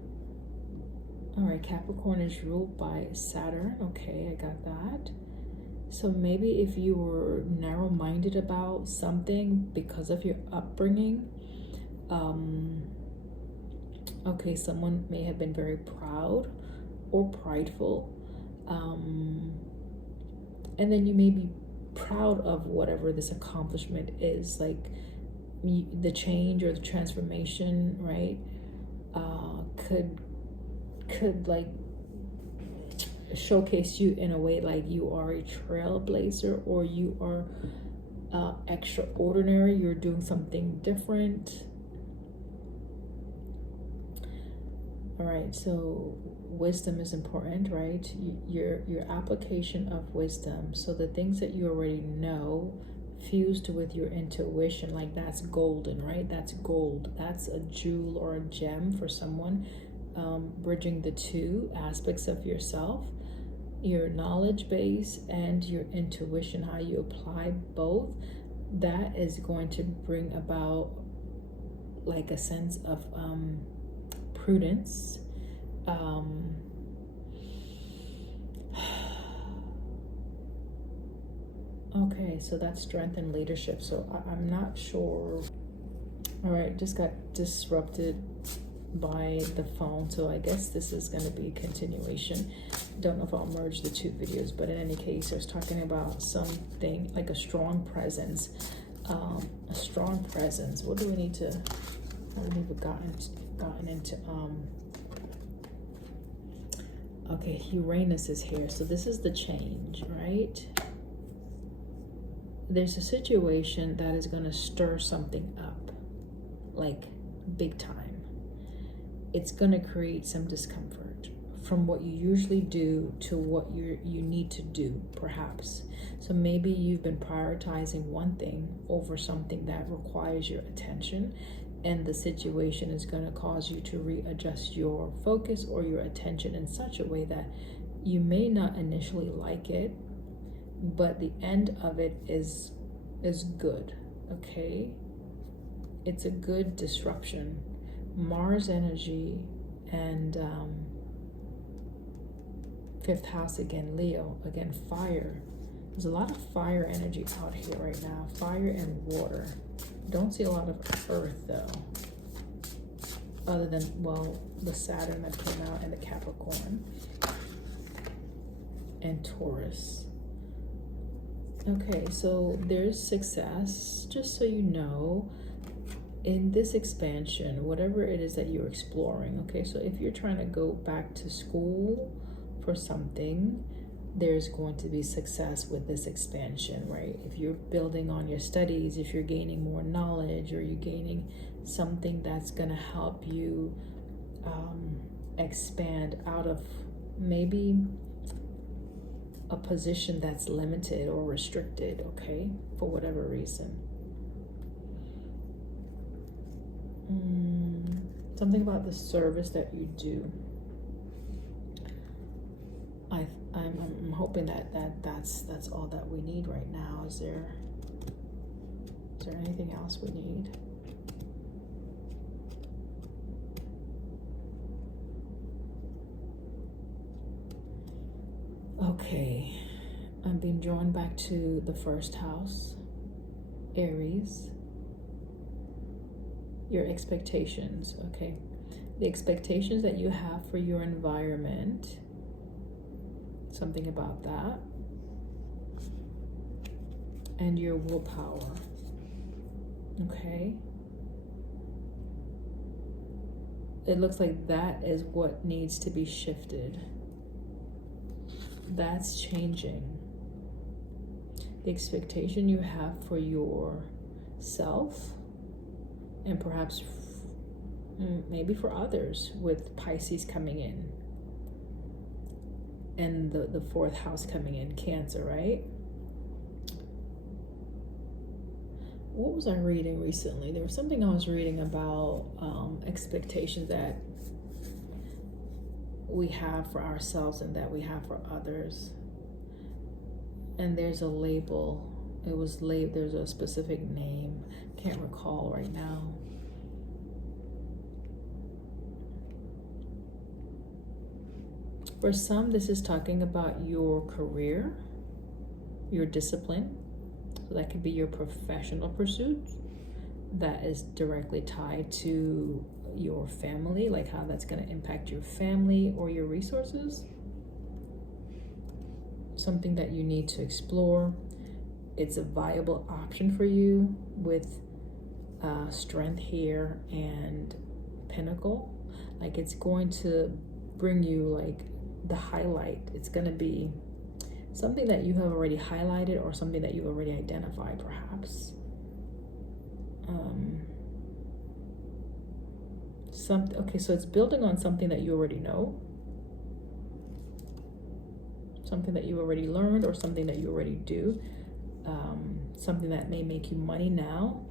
All right, Capricorn is ruled by Saturn. Okay, I got that. So maybe if you were narrow-minded about something because of your upbringing, okay, someone may have been very proud or prideful, and then you may be proud of whatever this accomplishment is, like the change or the transformation, right? Could like showcase you in a way like you are a trailblazer, or you are extraordinary. You're doing something different. All right, so wisdom is important, right? Your application of wisdom. So the things that you already know fused with your intuition, like that's golden, right? That's gold. That's a jewel or a gem for someone. Bridging the 2 aspects of yourself, your knowledge base and your intuition, how you apply both, that is going to bring about like a sense of prudence. Okay, so that's strength and leadership. So I'm not sure. All right, just got disrupted by the phone, so I guess this is going to be a continuation. Don't know if I'll merge the 2 videos, but in any case, I was talking about something like a strong presence. A strong presence. What do we need to? I haven't even gotten into. Okay, Uranus is here, so this is the change, right? There's a situation that is going to stir something up, like big time. It's going to create some discomfort from what you usually do to what you need to do, perhaps. So maybe you've been prioritizing one thing over something that requires your attention, and the situation is going to cause you to readjust your focus or your attention in such a way that you may not initially like it, but the end of it is good, okay? It's a good disruption. Mars energy and 5th house again, Leo, again, fire. There's a lot of fire energy out here right now. Fire and water. Don't see a lot of earth though. Other than, well, the Saturn that came out and the Capricorn. And Taurus. Okay, so there's success, just so you know, in this expansion, whatever it is that you're exploring. Okay, so if you're trying to go back to school for something, there's going to be success with this expansion, right? If you're building on your studies, if you're gaining more knowledge, or you're gaining something that's going to help you expand out of maybe a position that's limited or restricted, okay, for whatever reason. Something about the service that you do. I'm hoping that's all that we need right now. Is there anything else we need? Okay, I'm being drawn back to the first house, Aries. Your expectations, okay? The expectations that you have for your environment, something about that, and your willpower, okay? It looks like that is what needs to be shifted. That's changing. The expectation you have for yourself, and perhaps maybe for others, with Pisces coming in and the fourth house coming in, Cancer, right? What was I reading recently? There was something I was reading about expectations that we have for ourselves and that we have for others. And there's a label. It was labeled, there's a specific name. Can't recall right now. For some, this is talking about your career, your discipline. So that could be your professional pursuit that is directly tied to your family, like how that's going to impact your family or your resources. Something that you need to explore. It's a viable option for you with Strength here and Pinnacle. Like, it's going to bring you like the highlight. It's going to be something that you have already highlighted or something that you've already identified, perhaps. Okay, so it's building on something that you already know, something that you already learned, or something that you already do, something that may make you money now.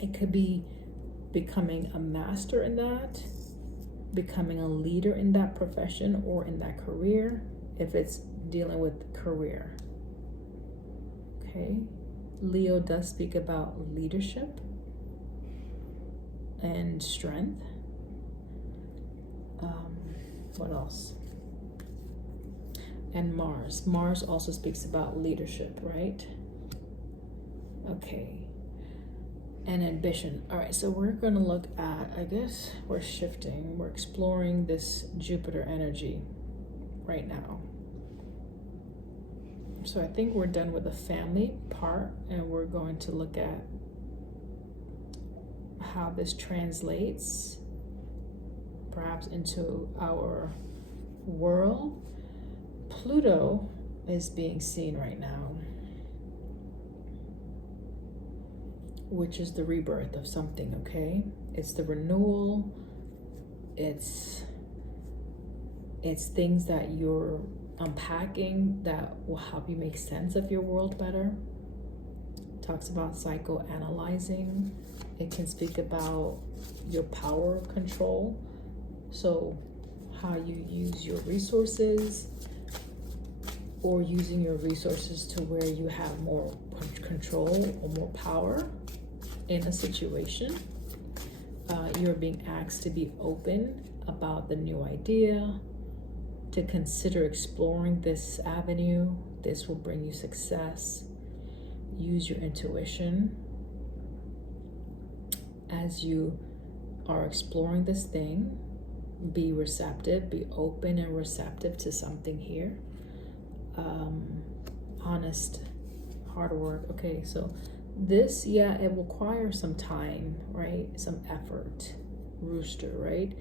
It could be becoming a master in that, becoming a leader in that profession or in that career, if it's dealing with career. Okay, Leo does speak about leadership and strength. What else? And Mars. Mars also speaks about leadership, right? Okay. And ambition. All right, so we're going to look at, I guess we're shifting. We're exploring this Jupiter energy right now. So I think we're done with the family part, and we're going to look at how this translates perhaps into our world. Pluto is being seen right now, which is the rebirth of something, okay? It's the renewal. It's things that you're unpacking that will help you make sense of your world better. It talks about psychoanalyzing. It can speak about your power control. So how you use your resources, or using your resources to where you have more control or more power in a situation. You're being asked to be open about the new idea, to consider exploring this avenue. This will bring you success. Use your intuition as you are exploring this thing. Be receptive, be open and receptive to something here. Honest, hard work. Okay, so this, yeah, it requires some time, right? Some effort. Rooster, right?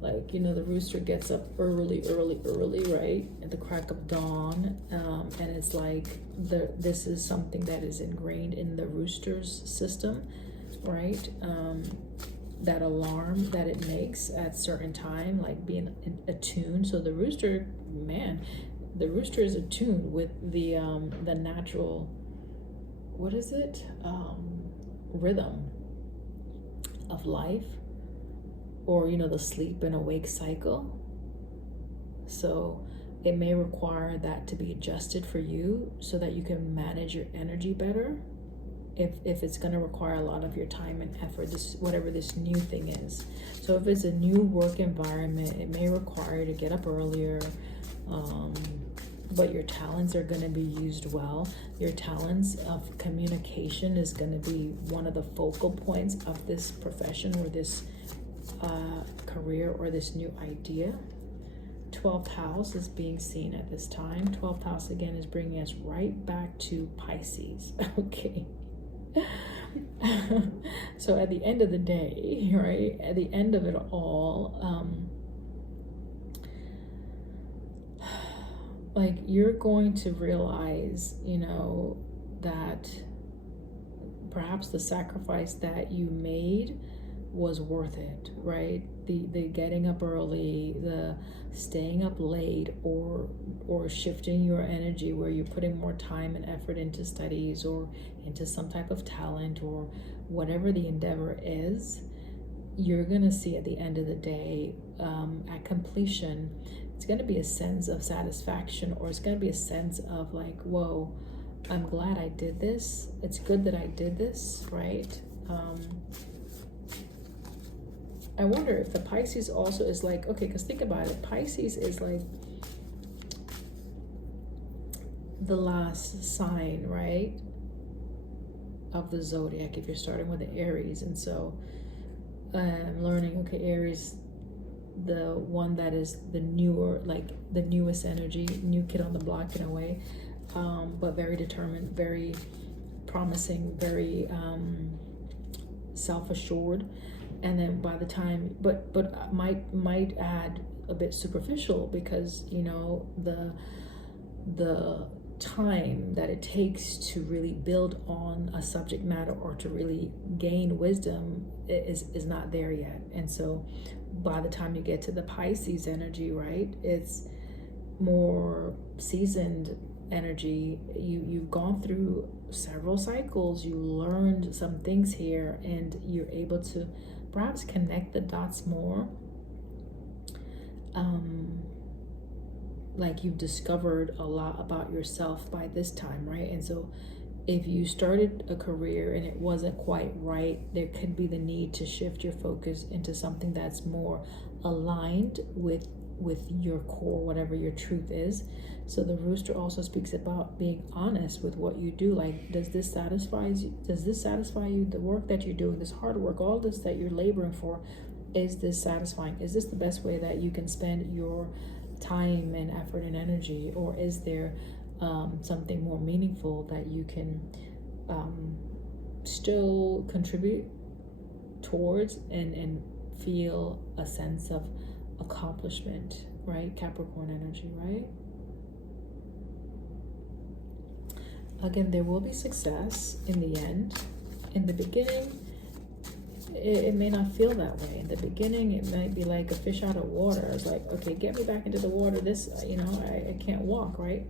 Like, you know, the rooster gets up early, right? At the crack of dawn. And it's like this is something that is ingrained in the rooster's system, right? That alarm that it makes at certain time, like being attuned. So the rooster, man, The rooster is attuned with the natural, what is it, rhythm of life, or the sleep and awake cycle. So it may require that to be adjusted for you so that you can manage your energy better. If it's going to require a lot of your time and effort, this whatever this new thing is. So if it's a new work environment, it may require you to get up earlier, but your talents are going to be used well. Your talents of communication is going to be one of the focal points of this profession or this career or this new idea. 12th house is being seen at this time. 12th house again is bringing us right back to Pisces. Okay. So at the end of the day, right, at the end of it all, like you're going to realize, that perhaps the sacrifice that you made was worth it, right? The getting up early, the staying up late, or shifting your energy where you're putting more time and effort into studies or into some type of talent or whatever the endeavor is. You're gonna see at the end of the day, at completion, it's gonna be a sense of satisfaction, or it's gonna be a sense of like, whoa, I'm glad I did this. It's good that I did this, right? I wonder if the Pisces also is like, okay, because think about it, Pisces is like the last sign, right, of the zodiac if you're starting with the Aries. And so I'm learning, okay, Aries, the one that is the newer, like the newest energy, new kid on the block in a way, but very determined, very promising, very self-assured. And then by the time, but might add a bit superficial, because the time that it takes to really build on a subject matter or to really gain wisdom is not there yet. And so by the time you get to the Pisces energy, right, it's more seasoned energy. You've gone through several cycles, you learned some things here, and you're able to perhaps connect the dots more. Like you've discovered a lot about yourself by this time, right? And so if you started a career and it wasn't quite right, there could be the need to shift your focus into something that's more aligned with your core, whatever your truth is. So the rooster also speaks about being honest with what you do. Like, does this satisfy you? Does this satisfy you? The work that you're doing, this hard work, all this that you're laboring for, is this satisfying? Is this the best way that you can spend your time and effort and energy? Or is there something more meaningful that you can still contribute towards and feel a sense of accomplishment, right? Capricorn energy, right? Again, there will be success in the end. In the beginning, it may not feel that way. In the beginning, it might be like a fish out of water. It's like, okay, get me back into the water. This, I can't walk, right?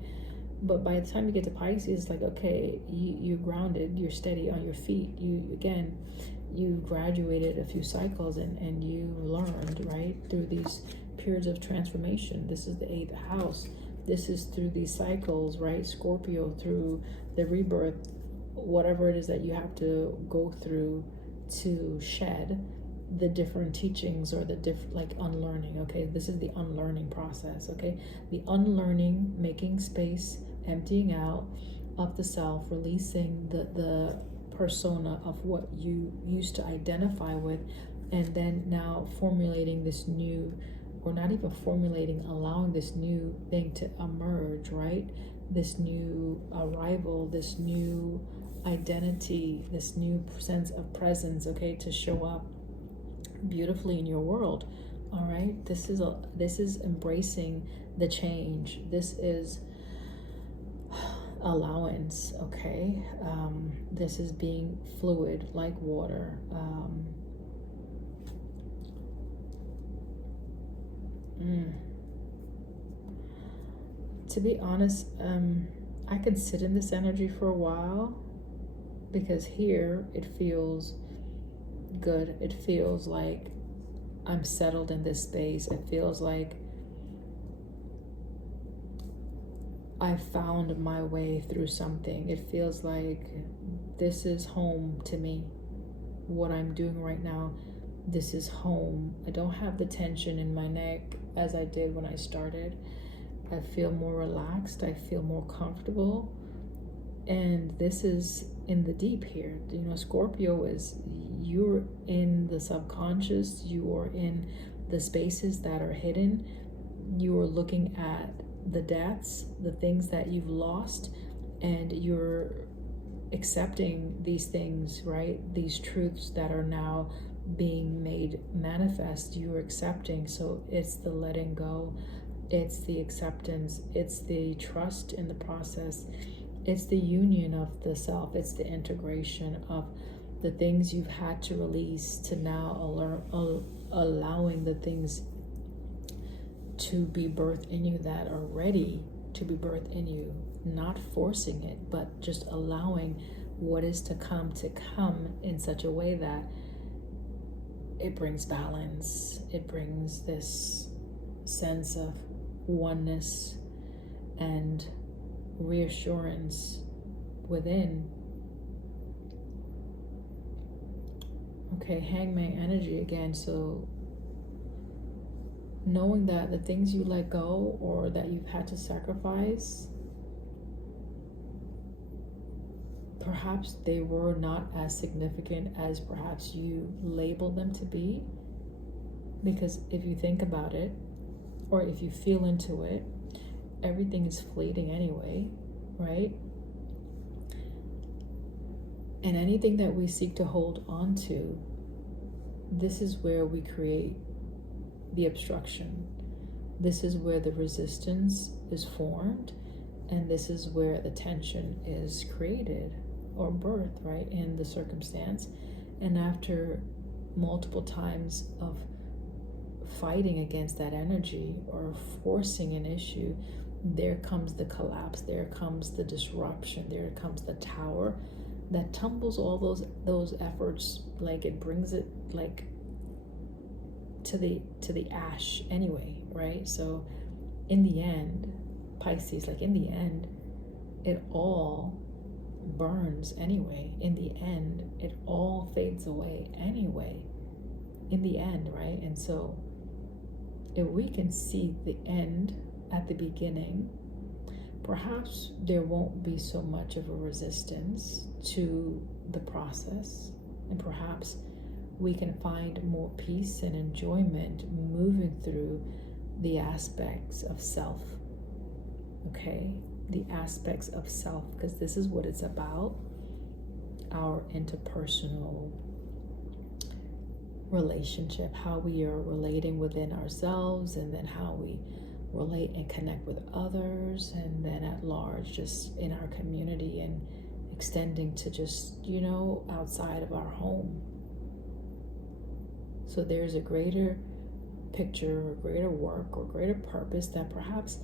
But by the time you get to Pisces, it's like, okay, you're grounded, you're steady on your feet. You graduated a few cycles and you learned, right, through these periods of transformation. This is the 8th house. This is through these cycles, right? Scorpio, through the rebirth, whatever it is that you have to go through to shed the different teachings or the like unlearning. Okay, this is the unlearning process. Okay, the unlearning, making space, emptying out of the self, releasing the persona of what you used to identify with, and then now formulating this new, or not even formulating, allowing this new thing to emerge, right? This new arrival, this new identity, this new sense of presence, okay, to show up beautifully in your world. All right, this is embracing the change. This is allowance, okay? This is being fluid like water. to be honest, I could sit in this energy for a while, because here it feels good. It feels like I'm settled in this space. It feels like I found my way through something. It feels like this is home to me. What I'm doing right now, this is home. I don't have the tension in my neck as I did when I started. I feel more relaxed. I feel more comfortable. And this is in the deep here. You know, Scorpio is, you're in the subconscious. You are in the spaces that are hidden. You are looking at the deaths, the things that you've lost, and you're accepting these things, right? These truths that are now being made manifest, you're accepting. So it's the letting go, it's the acceptance, it's the trust in the process, it's the union of the self, it's the integration of the things you've had to release to now allowing the things to be birthed in you that are ready to be birthed in you, not forcing it, but just allowing what is to come in such a way that it brings balance. It brings this sense of oneness and reassurance within. Okay, Hangman energy again. So knowing that the things you let go or that you've had to sacrifice, perhaps they were not as significant as perhaps you labeled them to be. Because if you think about it, or if you feel into it, everything is fleeting anyway, right? And anything that we seek to hold on to, this is where we create the obstruction. This is where the resistance is formed, and this is where the tension is created or birthed, right, in the circumstance. And after multiple times of fighting against that energy or forcing an issue, there comes the collapse, there comes the disruption, there comes the tower that tumbles all those efforts, like it brings it like to the ash anyway, right? So in the end, Pisces, like in the end, it all burns anyway. In the end, it all fades away anyway. In the end, right? And so if we can see the end at the beginning, perhaps there won't be so much of a resistance to the process, and perhaps we can find more peace and enjoyment moving through the aspects of self. Okay, the aspects of self, because this is what it's about. Our interpersonal relationship, how we are relating within ourselves, and then how we relate and connect with others, and then at large, just in our community, and extending to just, outside of our home. So there's a greater picture, or greater work, or greater purpose that perhaps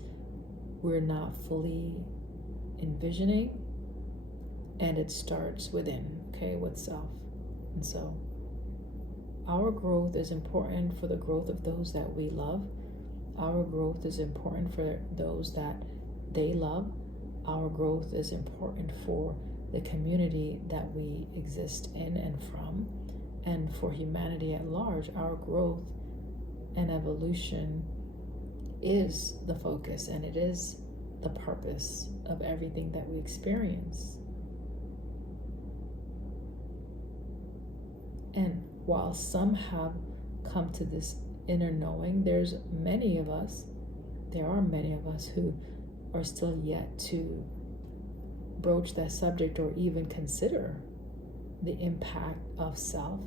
we're not fully envisioning, and it starts within, okay, with self. And so our growth is important for the growth of those that we love. Our growth is important for those that they love. Our growth is important for the community that we exist in and from, and for humanity at large. Our growth and evolution is the focus, and it is the purpose of everything that we experience. And while some have come to this inner knowing, there are many of us who are still yet to broach that subject, or even consider the impact of self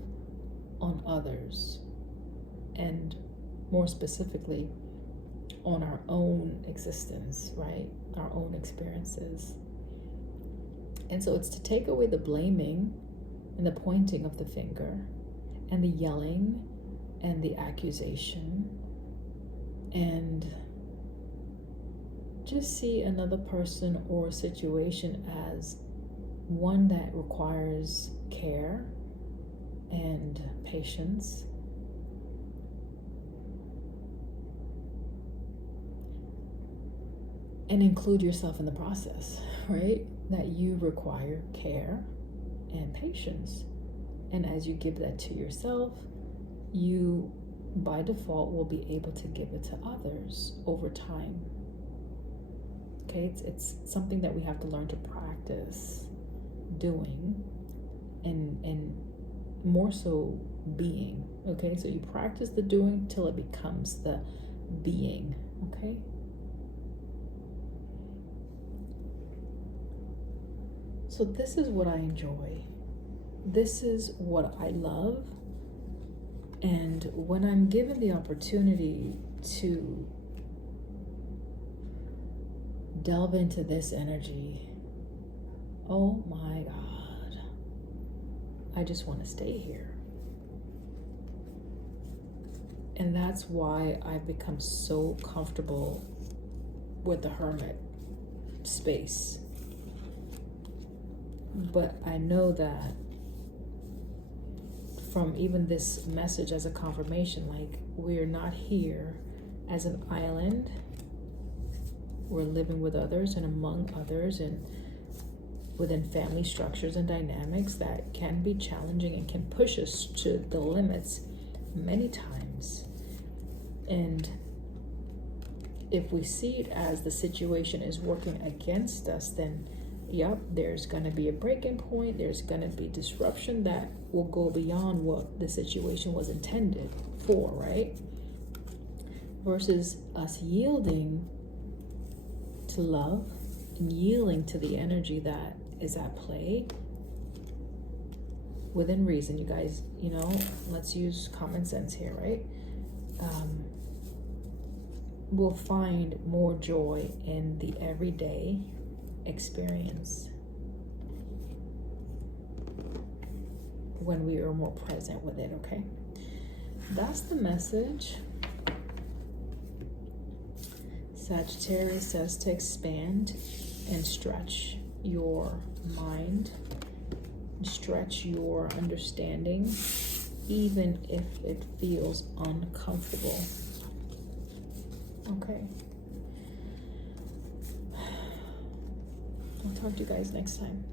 on others, and more specifically on our own existence, right? Our own experiences. And so it's to take away the blaming and the pointing of the finger and the yelling and the accusation, and just see another person or situation as one that requires care and patience. And include yourself in the process, right? That you require care and patience. And as you give that to yourself, you by default will be able to give it to others over time. Okay, it's something that we have to learn to practice doing, and more so being. Okay, so you practice the doing till it becomes the being. Okay. So this is what I enjoy. This is what I love. And when I'm given the opportunity to delve into this energy, oh my God, I just want to stay here. And that's why I've become so comfortable with the hermit space. But I know that from even this message as a confirmation, like, we're not here as an island. We're living with others and among others and within family structures and dynamics that can be challenging and can push us to the limits many times. And if we see it as the situation is working against us, then yep, there's going to be a breaking point. There's going to be disruption that will go beyond what the situation was intended for, right? Versus us yielding to love and yielding to the energy that is at play within reason. You guys, let's use common sense here, right? We'll find more joy in the everyday experience when we are more present with it. Okay, that's the message. Sagittarius says to expand and stretch your mind, stretch your understanding, even if it feels uncomfortable. Okay. I'll talk to you guys next time.